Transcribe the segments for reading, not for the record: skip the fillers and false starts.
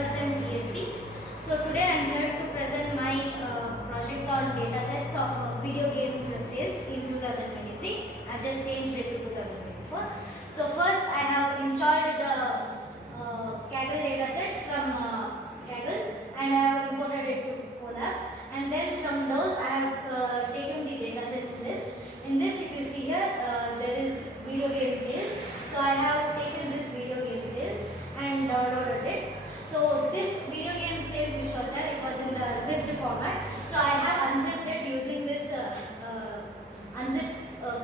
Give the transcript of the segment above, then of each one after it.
first sem CSC. So today I am here to present my project on data sets of video games sales in 2023. I just changed it to 2024. So first I have installed the Kaggle dataset from Kaggle and I have imported it to Colab, and then from those I have taken the datasets list. In this, if you see here, there is video game sales. So I have taken this video game sales and downloaded it. So this video game sales which was there, it was in the zipped format. So I have unzipped it using this unzip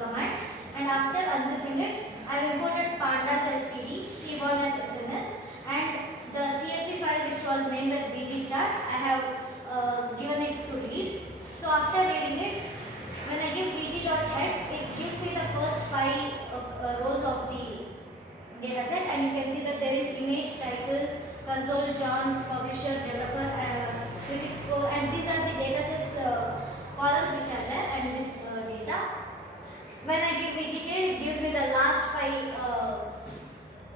command, and after unzipping it, I have imported pandas as PD, Seaborn as SNS, and the CSV file which was named as VG charts, I have given it to read. So after reading it, when I give vg.head, it gives me the first 5 rows of the dataset, and you can see that there is image, title, console, genre, publisher, developer, critic score, and these are the datasets columns which are there, and this data. When I give vgtail, it gives me the last 5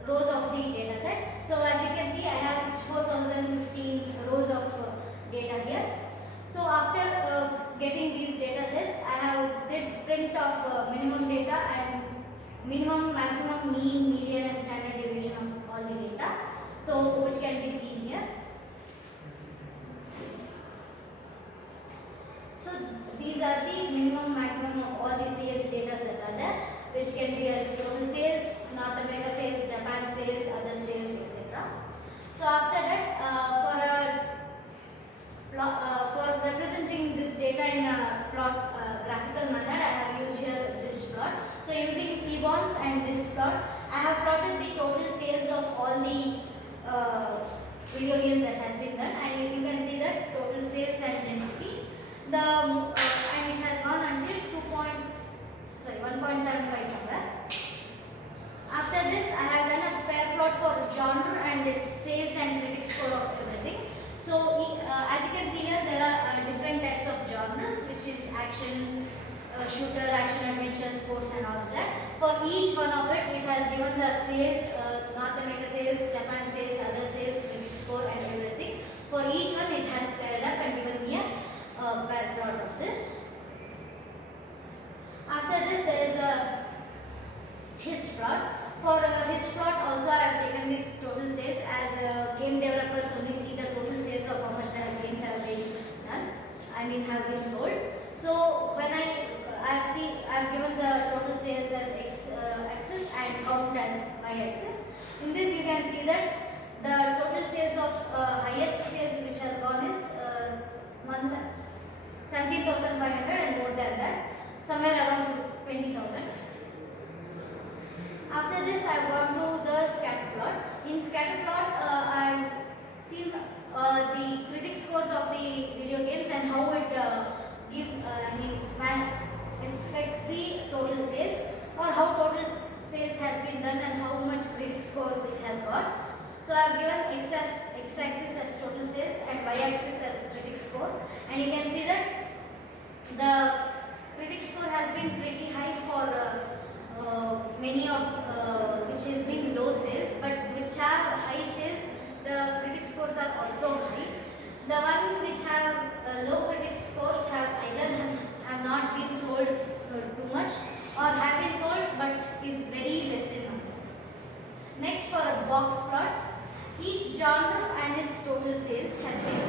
rows of the dataset. So as you can see, I have 64,015 rows of data here. So after getting these data sets, I have did print of minimum data and minimum, maximum, mean, median and standard deviation of all the data. So which can be seen here. So these are the minimum, maximum of all the sales data that are there, which can be as total sales, North America sales, Japan sales, other sales, etc. So after that, for representing this data in a plot graphical manner, I have used here this plot. So using Seaborns and this plot, I have plotted the total sales of all the video games that has been done, and you can see that total sales and density. And it has gone until 1.75 somewhere. After this, I have done a fair plot for genre and its sales and critic score of everything. So as you can see here, there are different types of genres, which is action, shooter, action adventure, sports and all of that. For each one of it, it has given the sales, North America sales, Japan sales, other sales, critic score and everything. For each one, it has paired up and given me a pair plot of this. After this, there is a hist plot. For hist plot also, I have taken this total sales, as game developers only see the total sales of how much their games have been done, have been sold. So when I have given the total sales as x axis and count as y axis. In this, you can see that the total sales of highest sales which has gone is 17,500 and more than that, somewhere around 20,000. After this, I have gone to the scatter plot. In scatter plot, I have seen the critic scores of the video games and how it gives, affects the total sales, or how total sales has been done and how much critic scores it has got. So I have given x-axis as total sales and y-axis as critic score, and you can see that the critic score has been pretty high for many of which has been low sales, but which have high sales, the critic scores are also high. The one which have low critic scores have either have not been sold too much or have been sold but is very less in number. Next, for a box plot, each genre and its total sales has been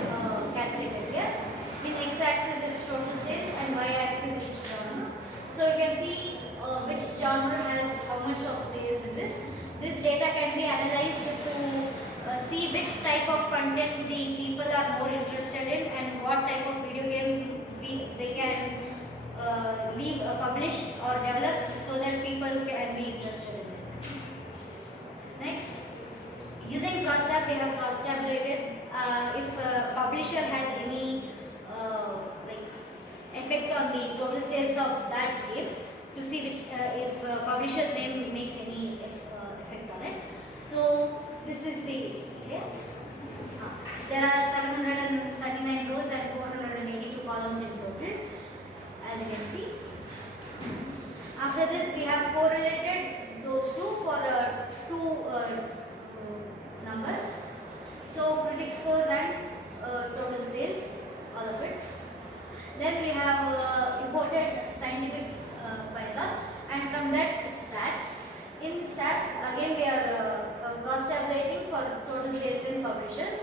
calculated here. In x-axis its total sales and y-axis its genre. So you can see which genre has how much of sales in this. This data can be analyzed to see which type of content the people are more interested in and what type of video games they can publish or develop so that people can be interested in it. Next, using crosstab, we have cross-tabulated if a publisher has any effect on the total sales of that game, to see which if publisher's name makes any effect on it. So this is the here. There are 739 rows and 482 columns in total, as you can see. After this, we have correlated those two for two numbers. So critic stats, again we are cross-tabulating for total sales in publishers.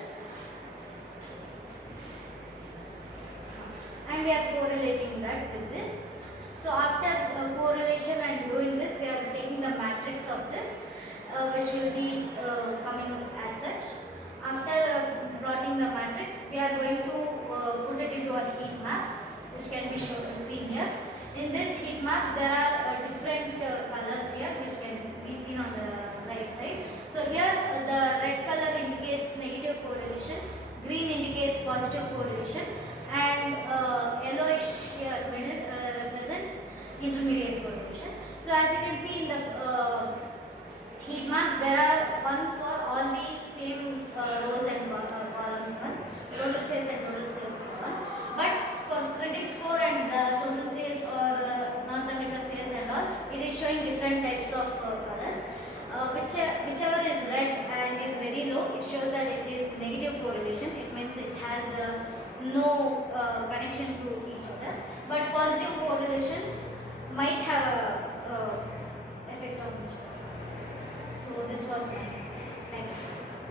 And we are correlating that with this. So after correlation and doing this, we are taking the matrix of this, which will be coming as such. After plotting the matrix, we are going to put it into a heat map, which can be seen here. In this heat map, there are different colors here, which can be seen on the right side. So here, the red color indicates negative correlation, green indicates positive correlation, and yellowish here represents intermediate correlation. So as you can see in the heat map, there are one for all the same rows and columns one. Total sales and total sales is one. But for critic score and total sales or North America sales and all, it is showing different types of colors. Whichever is red and is very low, it shows that it is negative correlation. It means it has no connection to each other.